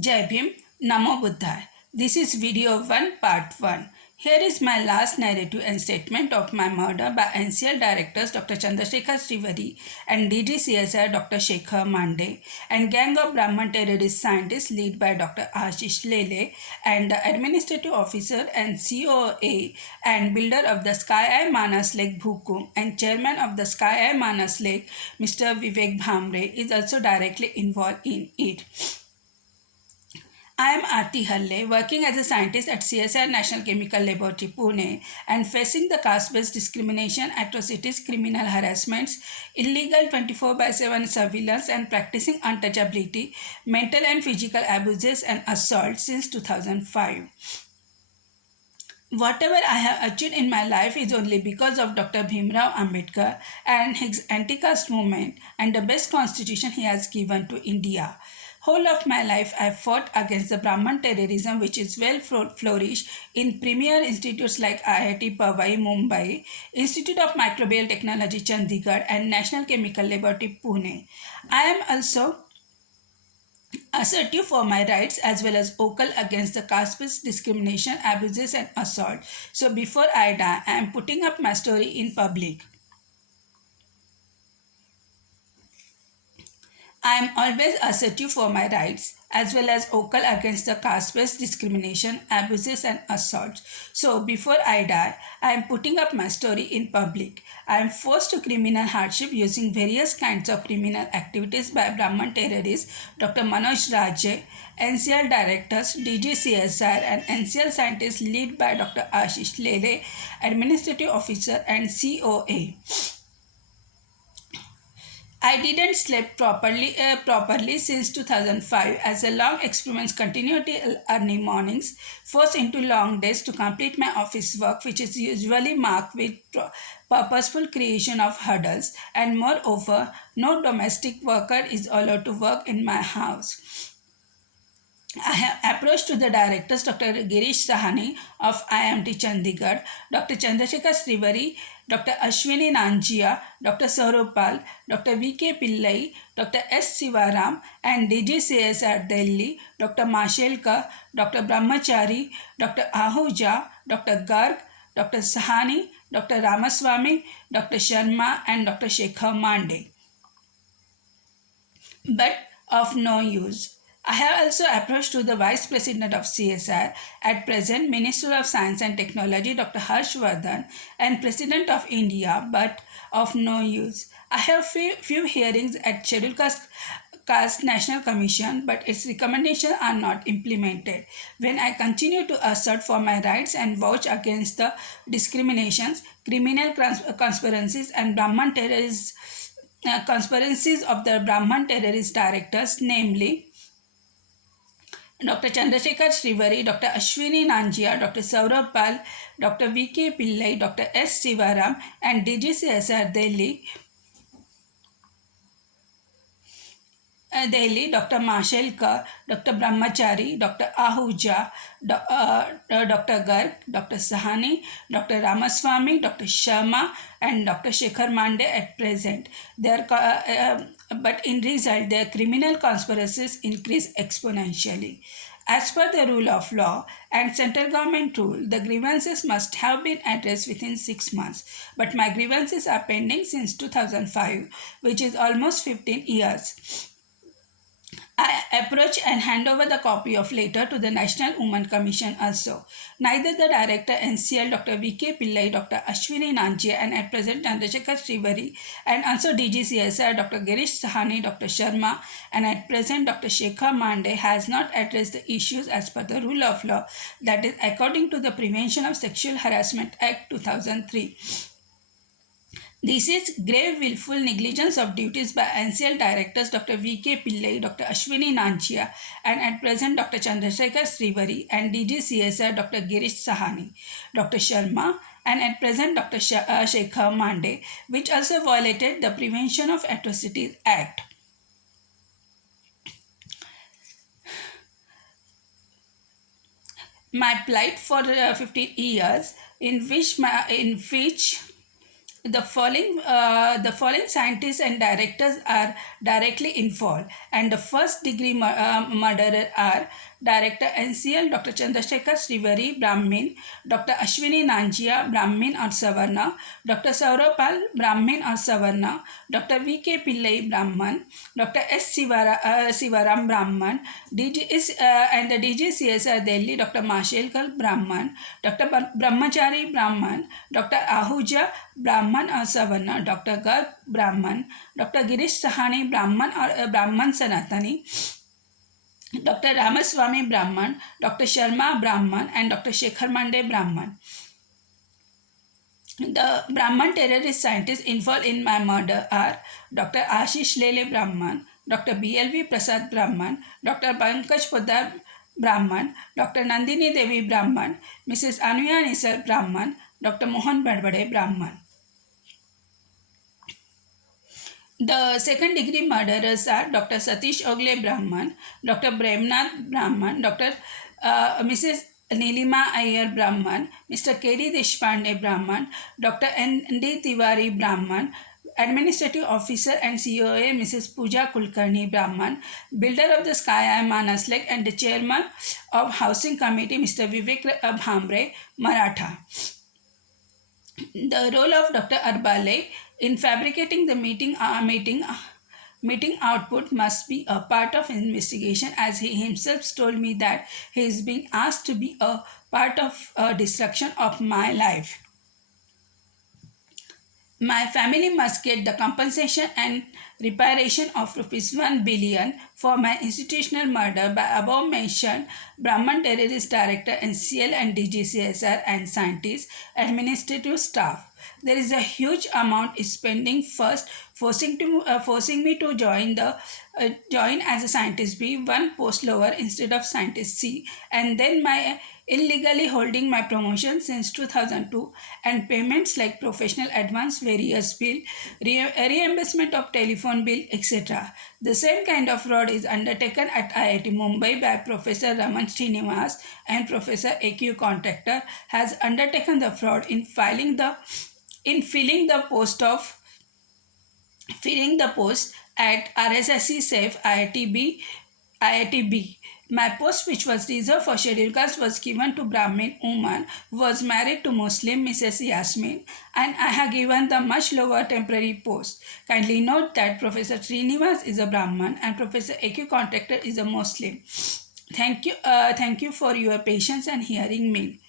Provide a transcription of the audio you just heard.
Jai Bhim, Namo Buddhaya. This is video 1 part 1. Here is my last narrative and statement of my murder by NCL directors Dr. Chandrasekhar Srivari and DGCSR Dr. Shekhar Mande and gang of Brahman terrorist scientists led by Dr. Ashish Lele and the administrative officer and COA and builder of the Sky Eye Manas Lake Bhukum and chairman of the Sky Eye Manas Lake Mr. Vivek Bhamre is also directly involved in it. I am Aarti Halle, working as a scientist at CSIR National Chemical Laboratory, Pune, and facing the caste-based discrimination, atrocities, criminal harassments, illegal 24/7 surveillance, and practicing untouchability, mental and physical abuses and assault since 2005. Whatever I have achieved in my life is only because of Dr. Bhimrao Ambedkar and his anti-caste movement and the best constitution he has given to India. Whole of my life I fought against the Brahman terrorism which is well flourished in premier institutes like IIT Powai, Mumbai, Institute of Microbial Technology, Chandigarh and National Chemical Laboratory, Pune. I am also assertive for my rights as well as vocal against the caste-based discrimination, abuses and assault. So before I die, I am putting up my story in public. I am always assertive for my rights as well as vocal against the caste-based discrimination, abuses and assaults. So before I die, I am putting up my story in public. I am forced to criminal hardship using various kinds of criminal activities by Brahman terrorists, Dr. Manoj Rajay, NCL directors, DGCSR and NCL scientists led by Dr. Ashish Lele, administrative officer and COA. I didn't sleep properly since 2005 as the long experiments continued till early mornings, forced into long days to complete my office work, which is usually marked with purposeful creation of hurdles, and moreover, no domestic worker is allowed to work in my house. I have approached to the directors Dr. Girish Sahani of IMT Chandigarh, Dr. Chandrasekhar Srivari, Dr. Ashwini Nanjia, Dr. Saurabh Pal, Dr. V.K. Pillai, Dr. S. Sivaram and DGCSR Delhi, Dr. Mashelkar, Dr. Brahmachari, Dr. Ahuja, Dr. Garg, Dr. Sahani, Dr. Ramaswamy, Dr. Sharma and Dr. Shekhar Mande. But of no use. I have also approached to the Vice President of CSIR, at present Minister of Science and Technology Dr. Harshvardhan and President of India, but of no use. I have few hearings at Scheduled Caste National Commission, but its recommendations are not implemented. When I continue to assert for my rights and vouch against the discriminations, criminal conspiracies and Brahman terrorist conspiracies of the Brahman terrorist directors, namely Dr. Chandrasekhar Srivari, Dr. Ashwini Nanjia, Dr. Saurabh Pal, Dr. V.K. Pillai, Dr. S. Sivaram and DGCSR Delhi, Dr. Mashelkar, Dr. Brahmachari, Dr. Ahuja, Dr. Garg, Dr. Sahani, Dr. Ramaswamy, Dr. Sharma and Dr. Shekhar Mande at present. But in result, their criminal conspiracies increase exponentially. As per the rule of law and central government rule, the grievances must have been addressed within 6 months. But my grievances are pending since 2005, which is almost 15 years. I approach and hand over the copy of letter to the National Women Commission also. Neither the director NCL Dr. V.K. Pillai, Dr. Ashwini Nanjia and at present Chandrasekhar Srivari and also DGCSR Dr. Girish Sahani, Dr. Sharma and at present Dr. Shekhar Mande has not addressed the issues as per the rule of law, that is according to the Prevention of Sexual Harassment Act 2003. This is grave willful negligence of duties by NCL directors Dr. V.K. Pillai, Dr. Ashwini Nanjia and at present Dr. Chandrasekhar Srivari and DGCSR Dr. Girish Sahani, Dr. Sharma and at present Dr. Shekhar Mande, which also violated the Prevention of Atrocities Act. My plight for 15 years in which the following scientists and directors are directly involved, and the first degree murderer are Director NCL Dr. Chandrasekhar Srivari, Brahmin; Dr. Ashwini Nanjia, Brahmin or Savarna; Dr. Saurabh Brahmin or Savarna; Dr. V.K. Pillai, Brahman; Dr. Sivaram, Brahman; and the DGCSR Delhi, Dr. Mashelkar, Brahman; Dr. Brahmachari, Brahman; Dr. Ahuja, Brahman or Savarna; Dr. Garg, Brahman; Dr. Girish Sahani, Brahman or Brahman Sanatani; Dr. Ramaswamy, Brahman; Dr. Sharma, Brahman; and Dr. Shekhar Mande, Brahman. The Brahman terrorist scientists involved in my murder are Dr. Ashish Lele, Brahman; Dr. BLV Prasad, Brahman; Dr. Pankaj Poddar, Brahman; Dr. Nandini Devi, Brahman; Mrs. Anuya Nisar, Brahman; Dr. Mohan Badbade, Brahman. The second degree murderers are Dr. Satish Ogle, Brahman; Dr. Premnath, Brahman; Mrs. Nilima Iyer, Brahman; Mr. K.D. Deshpande, Brahman; Dr. N.D. Tiwari, Brahman; Administrative Officer and COA Mrs. Pooja Kulkarni, Brahman; Builder of the Sky Manas Lake and the Chairman of Housing Committee Mr. Vivek Bhambre, Maratha. The role of Dr. Arbale in fabricating the meeting output must be a part of investigation, as he himself told me that he is being asked to be a part of a destruction of my life. My family must get the compensation and reparation of rupees 1 billion for my institutional murder by above mentioned Brahman terrorist director NCL and DGCSR and scientists, administrative staff. There is a huge amount is spending first forcing me to join as a scientist B, one post lower instead of scientist C, and then my illegally holding my promotion since 2002, and payments like professional advance, various bill, reimbursement of telephone bill, etc. The same kind of fraud is undertaken at IIT Mumbai by Professor Raman Srinivas, and Professor AQ Contractor has undertaken the fraud in filling the post at RSSC Safe IITB. My post, which was reserved for scheduled castes, was given to Brahmin woman who was married to Muslim Mrs. Yasmin, and I have given the much lower temporary post. Kindly note that Professor Srinivas is a Brahman and Professor AQ Contractor is a Muslim. Thank you for your patience and hearing me.